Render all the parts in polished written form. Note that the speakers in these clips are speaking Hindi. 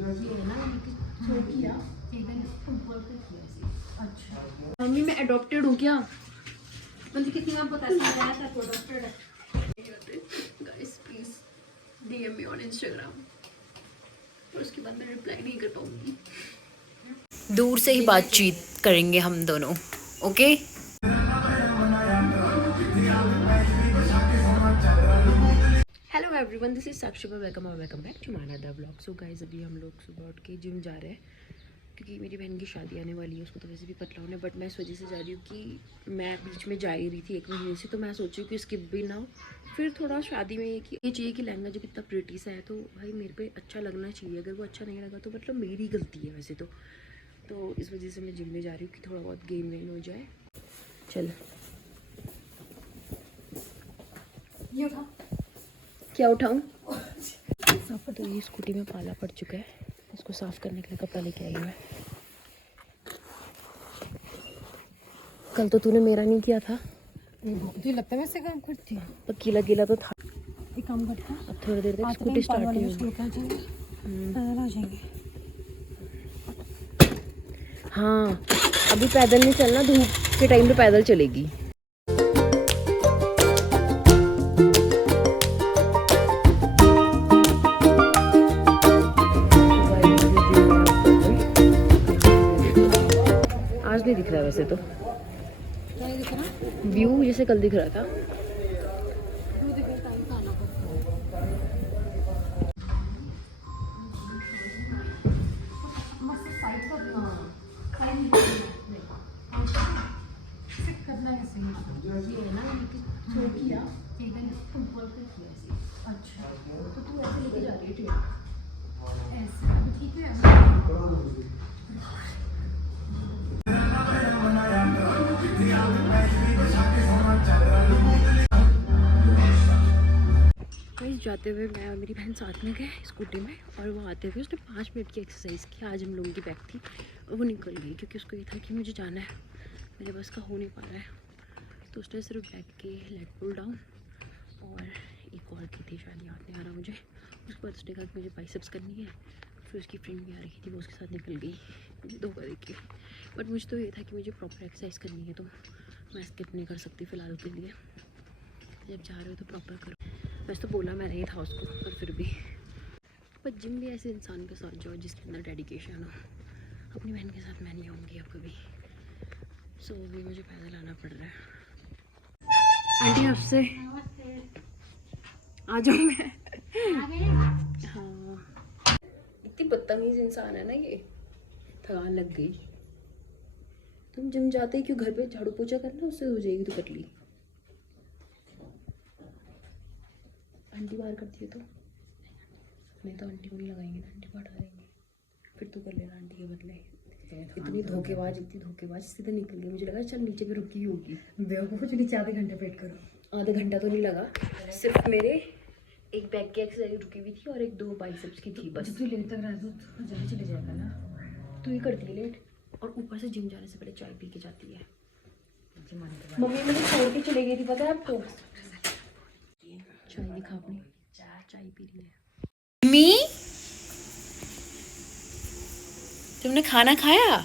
अच्छा मम्मी मैं अडॉप्टेड हूँ क्या? मतलब कितनी बार पता चला था तो अडॉप्टेड है। Guys please DM me on Instagram. और उसके बाद मैं रिप्लाई नहीं कर पाऊंगी। दूर से ही बातचीत करेंगे हम दोनों, okay? Hello everyone, this is Sakshi, welcome back to my another vlog. So guys अभी हम लोग सुबह उठ के जिम जा रहे हैं क्योंकि मेरी बहन की शादी आने वाली है। उसको तो वैसे भी पतला होना है, बट मैं इस वजह से जा रही हूँ कि मैं बीच में जा ही रही थी 1 महीने से, तो मैं सोची कि स्किप भी ना हो। फिर थोड़ा शादी में ये चाहिए कि लहंगा जो कितना प्रिटी सा है, तो भाई मेरे पे अच्छा लगना चाहिए। अगर वो अच्छा नहीं लगा तो मतलब मेरी गलती है वैसे तो इस वजह से मैं जिम में जा रही हूँ कि थोड़ा बहुत गेन वेन हो जाए। चल ये उठा, क्या उठाऊं? तो ये स्कूटी में पाला पड़ चुका है, इसको साफ करने के लिए कपड़ा लेके आई हूँ मैं। कल तो तूने मेरा नहीं किया था। तुझे लगता है वैसे काम करती है? पर गीला गीला तो था। एक काम करता है, अब थोड़ी देर तक स्कूटी स्टार्ट नहीं होगी। आ जाएंगे। हाँ अभी पैदल नहीं चलना, धूप के टाइम पे पैदल चलेगी। आज नहीं दिख रहा है वैसे तो, क्या नहीं दिख रहा? व्यू जैसे कल दिख रहा था। वो दिख रहा है, टाइम खाना पड़ता मस्त साइड करना, साइड फिट करना है सही। ये है ना शो किया एकदम ऊपर पे किया ऐसे। अच्छा तो तू ऐसे लेके जा रही है ऐसे, अभी ठीक है? जाते हुए मैं और मेरी बहन साथ में गए स्कूटी में, और वो आते हुए उसने 5 मिनट की एक्सरसाइज की। आज हम लोगों की बैग थी और वो निकल गई क्योंकि उसको ये था कि मुझे जाना है, मेरे बस का हो नहीं पा रहा है। तो उसने सिर्फ बैग के लेग पुल डाउन और एक और की थी, शायद याद नहीं आ रहा मुझे। उसके बाद उसने कहा कि मुझे बाइसेप्स करनी है। फिर उसकी फ्रेंड भी आ रही थी, वो उसके साथ निकल गई, मुझे धोखा देके। बट मुझे तो ये था कि मुझे प्रॉपर एक्सरसाइज करनी है, तो मैं स्किप नहीं कर सकती फ़िलहाल के लिए। जब जा रहे हो तो प्रॉपर करो। वैसे तो बोला मैं नहीं था उसको, पर फिर भी। पर जिम भी ऐसे इंसान के साथ जाओ जिसके अंदर डेडिकेशन हो। अपनी बहन के साथ मैं नहीं आऊँगी अब कभी। सो अभी मुझे पैदल आना पड़ रहा है। आंटी आपसे आ जाऊँ मैं? हाँ इतनी बदतमीज इंसान है ना ये। थकान लग गई। तुम जिम जाते ही क्यों घर पे झाड़ू पोछा करना, उससे हो जाएगी तो पतली। आंटी बाहर करती है तो नहीं, तो आंटी को नहीं लगाएंगे ना, आंटी को हटा देंगे। फिर तू कर लेना आंटी के बदले। इतनी धोखेबाज सीधे निकल गई। मुझे लगा चल नीचे भी रुकी होगी। बेवकूफ़, नीचे आधे घंटे वेट करो। आधा घंटा तो नहीं लगा, सिर्फ मेरे एक बैक की एक्सरसाइज रुकी हुई थी और 1-2 बाइसेप्स की थी बस। जब तू लेट तक रह तो जल्दी चले जाएगा ना। तू ही करती है लेट, और ऊपर से जिम जाने से पहले चाय पी के जाती है। मम्मी मुझे छोड़ के चली गई थी, पता है आपको? चाय दिखा अपनी, चाय पी रही है। मी तुमने खाना खाया?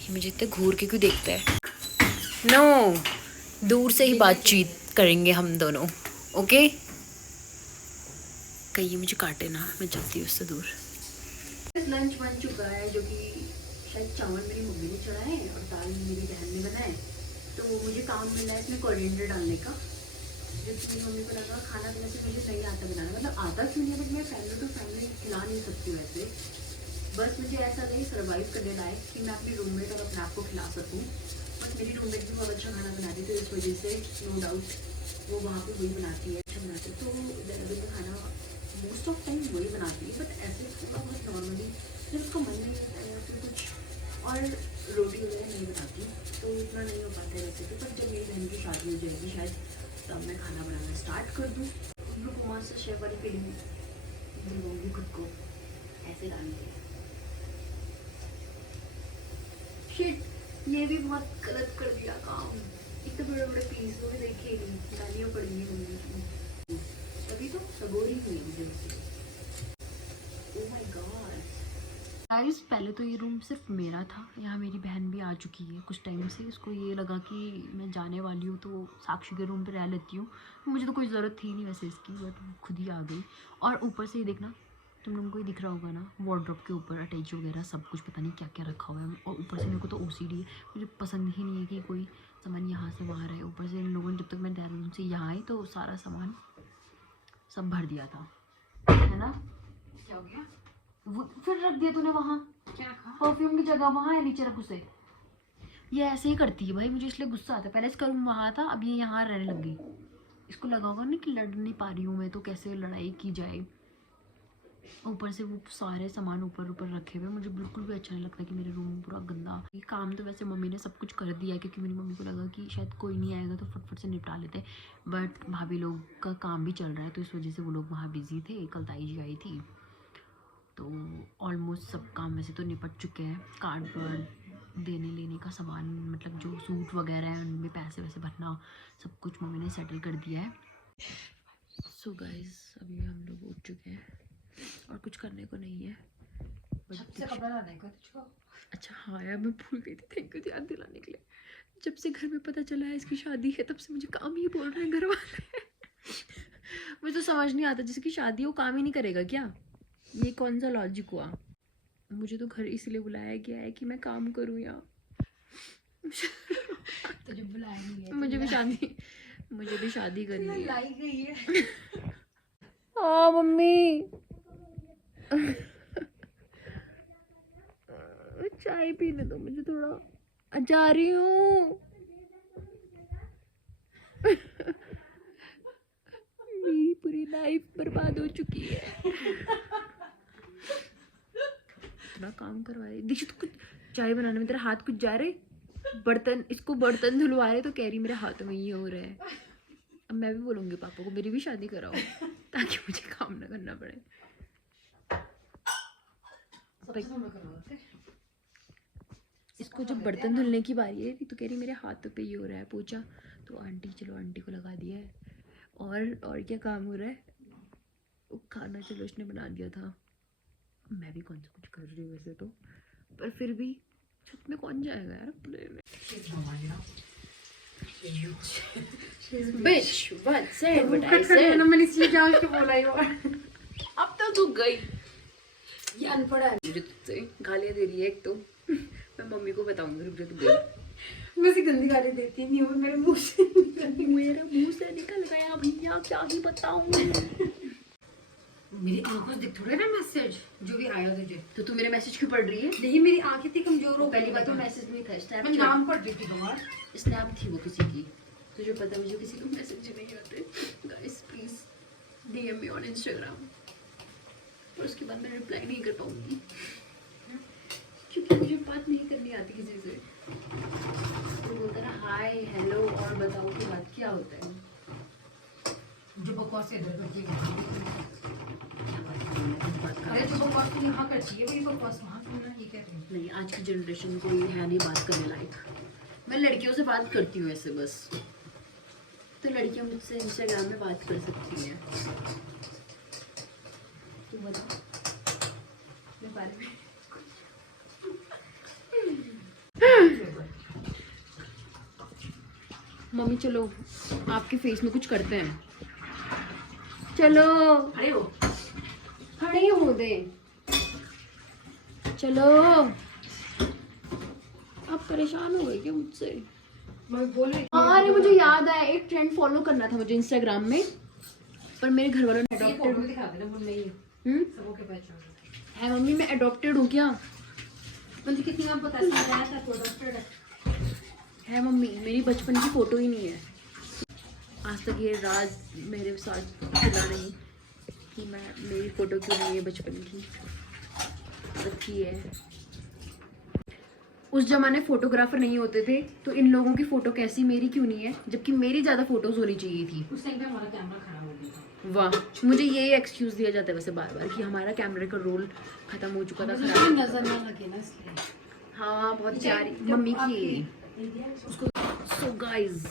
ये मुझे इतना घूर के क्यों देखता है? नो, दूर से ही बातचीत करेंगे हम दोनों, ओके? कहीं ये मुझे काटे ना, मैं चलती हूँ उससे दूर। लंच बन चुका है, जो कि शायद चावल मेरी मम्मी ने चढ़ाए और दाल मेरी बहन ने बनाए। तो मुझे काम मिला है इसमें कोरिएंडर डालने का, जबकि मेरी मम्मी को लगा खाना पीना से मुझे नहीं आता बनाना। मतलब आता क्यों नहीं है, बट मैं फैमिली टू फैमिली खिला नहीं सकती वैसे। बस मुझे ऐसा नहीं सर्वाइव करने लायक कि मैं अपनी रूममेट और अपने आप को खिला सकूँ। बट मेरी रूममेट भी बहुत अच्छा खाना बनाती है, तो इस वजह से नो डाउट वो वहाँ पर वही बनाती है, अच्छा बनाती है। तो देहरादून का खाना मोस्ट ऑफ टाइम वही बनाती है, बट ऐसे थोड़ा बहुत नॉर्मली जब उसको मन नहीं होता है या फिर कुछ और रोटी वगैरह नहीं बनाती, तो इतना नहीं हो पाता है रेसिपी। पर जब मेरी बहन की शादी हो जाएगी शायद, तब मैं खाना बनाना स्टार्ट कर दूँ। उनको मास्टर शेफ वाली फीलिंग दिलवाऊंगी खुद को, ऐसे डाल के। शिट, ये भी बहुत गलत कर दिया काम। इतने बड़े बड़े पीस तो भी देखे नहीं, गालियाँ पड़ी हैं मम्मी की। तभी तो सगोरी हुई मुझे उससे। गाइस पहले तो ये रूम सिर्फ मेरा था, यहाँ मेरी बहन भी आ चुकी है कुछ टाइम से। इसको ये लगा कि मैं जाने वाली हूँ तो साक्षी के रूम पे रह लेती हूँ। मुझे तो कोई ज़रूरत थी नहीं वैसे इसकी, बट खुद ही आ गई। और ऊपर से ही देखना, तुम लोगों को ही दिख रहा होगा ना, वार्डरोब के ऊपर अटैच वगैरह सब कुछ, पता नहीं क्या क्या रखा हुआ है। और ऊपर से मेरे को तो OCD है, मुझे पसंद ही नहीं है कि कोई सामान यहाँ से वहाँ रहे। ऊपर से इन लोगों ने जब तक मैं देहरादून से यहाँ आई तो सारा सामान सब भर दिया था, है ना। क्या हो गया? वो फिर रख दिया तूने वहाँ, क्या रखा? परफ्यूम की जगह वहाँ है, नीचे रख उसे। ये ऐसे ही करती है भाई, मुझे इसलिए गुस्सा आता है। पहले इसका रूम वहाँ था, अब ये यहाँ रहने लग गई। इसको लगा होगा नहीं कि लड़ नहीं पा रही हूँ मैं, तो कैसे लड़ाई की जाए। ऊपर से वो सारे सामान ऊपर ऊपर रखे हुए, मुझे बिल्कुल भी अच्छा नहीं लगता कि मेरे रूम पूरा गंदा। ये काम तो वैसे मम्मी ने सब कुछ कर दिया है, क्योंकि मेरी मम्मी को लगा कि शायद कोई नहीं आएगा तो फटफट से निपटा लेते। बट भाभी लोग का काम भी चल रहा है, तो इस वजह से वो लोग वहाँ बिजी थे। कल ताई जी आई थी तो ऑलमोस्ट सब काम वैसे तो निपट चुके हैं। कार्ड वार्ड देने लेने का सामान, मतलब जो सूट वगैरह है उनमें पैसे वैसे भरना, सब कुछ मम्मी ने सेटल कर दिया है। सो गाइस अभी हम लोग उठ चुके हैं और कुछ करने को नहीं है। सबसे कपड़ा लाने को तुझको। अच्छा हाँ यार, मैं भूल गई थी, थैंक यू याद दिलाने के लिए। जब से घर में पता चला है इसकी शादी है, तब से मुझे काम ही बोल रहे हैं घर वाले। मुझे तो समझ नहीं आता, जिसकी शादी है वो काम ही नहीं करेगा क्या? ये कौन सा लॉजिक हुआ? मुझे तो घर इसलिए बुलाया गया है कि मैं काम करूँ यहाँ। तुझे बुलाया नहीं है, मुझे भी शादी करनी है। लाई गई है। हाँ मम्मी, चाय पीने दो मुझे थोड़ा, जा रही हूँ। मेरी पूरी लाइफ बर्बाद हो चुकी है। इतना काम करवा रही दीक्षित, कुछ चाय बनाने में तेरा हाथ कुछ जा रहे, इसको बर्तन धुलवा रहे तो कह रही मेरे हाथों में ये हो रहा है। अब मैं भी बोलूँगी पापा को मेरी भी शादी कराओ, ताकि मुझे काम ना करना पड़े। इसको जब बर्तन धुलने की बारी है तो कह रही मेरे हाथों पे ये हो रहा है। पूछा तो आंटी, चलो आंटी को लगा दिया है। और क्या काम हो रहा है? वो खाना चलो उसने बना दिया था। मैं भी कौन सा कुछ कर रही हूँ वैसे तो, पर फिर भी छत में कौन जाएगा यार अपने में। Bitch, what said what I said? मैंने इसलिए जान के बोला ही हुआ। अब तो तू गई, ये अनपढ़ है। मुझे तुझसे गालियाँ दे रही है एक तो। मैं मम्मी को बताऊंगी, रुक जा तू गई। मैं से गंदी गाली देती नहीं हूँ, मेरे मुंह से निकल गया भैया, क्या ही बताऊं। मेरी आंखों से दिख थोड़े ना मैसेज जो भी आया तुझे। तो तू मेरे मैसेज क्यों पढ़ रही है? देखिए मेरी आंखें इतनी कमजोर हो। पहली बात तो मैसेज नहीं था, स्नैप मैं नाम पढ़ रही थी तुम्हारा। स्नैप थी वो किसी की। तुझे पता है मुझे किसी को मैसेज नहीं आते। Guys please DM me on Instagram. और उसके बाद मैं रिप्लाई नहीं कर पाऊंगी, क्योंकि मुझे बात नहीं करनी आती किसी से। तो बोलता ना हाय हेलो और बताओ कि बात क्या होता है। जो बकवास इधर करती है, अरे जो बकवास तू यहाँ करती है वही बकवास वहाँ करना, ये कह रही है। नहीं, आज की जनरेशन कोई है नहीं बात करने लायक। मैं लड़कियों से बात करती हूँ ऐसे बस, तो लड़कियाँ मुझसे इंस्टाग्राम में बात कर सकती हैं। तू बता मेरे बारे में। मम्मी चलो आपके फेस में कुछ करते हैं, चलो अरे वो खड़े हो दे, चलो। आप परेशान हो गए क्या मुझसे? मैं बोल रही अरे मुझे याद आया, एक ट्रेंड फॉलो करना था मुझे इंस्टाग्राम में, पर मेरे घर वालों ने फोटो में दिखा देना, वो नहीं है सबों के पहचान है। मम्मी मैं अडॉप्टेड हूँ क्या? मुझे कितनी बार पता चला था अडॉप्टेड है मम्मी, मेरी बचपन की फ़ोटो ही नहीं है। आज तक ये राज मेरे साथ खुला नहीं कि मेरी फ़ोटो क्यों नहीं है बचपन की, रखी है। उस ज़माने फ़ोटोग्राफर नहीं होते थे, तो इन लोगों की फ़ोटो कैसी मेरी क्यों नहीं है, जबकि मेरी ज़्यादा फ़ोटोज़ होनी चाहिए थी। उस टाइम पे हमारा कैमरा खराब हो गया था। वाह, मुझे ये एक्सक्यूज़ दिया जाता है वैसे बार बार कि हमारा कैमरे का रोल ख़त्म हो चुका था, खराब। नजर ना लगे ना इसलिए। हाँ बहुत प्यारी मम्मी की। सो गाइज,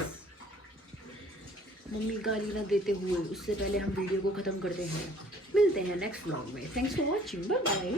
मम्मी गाली ना देते हुए उससे पहले हम वीडियो को ख़त्म करते हैं। मिलते हैं नेक्स्ट व्लॉग में। Thanks for watching, bye bye.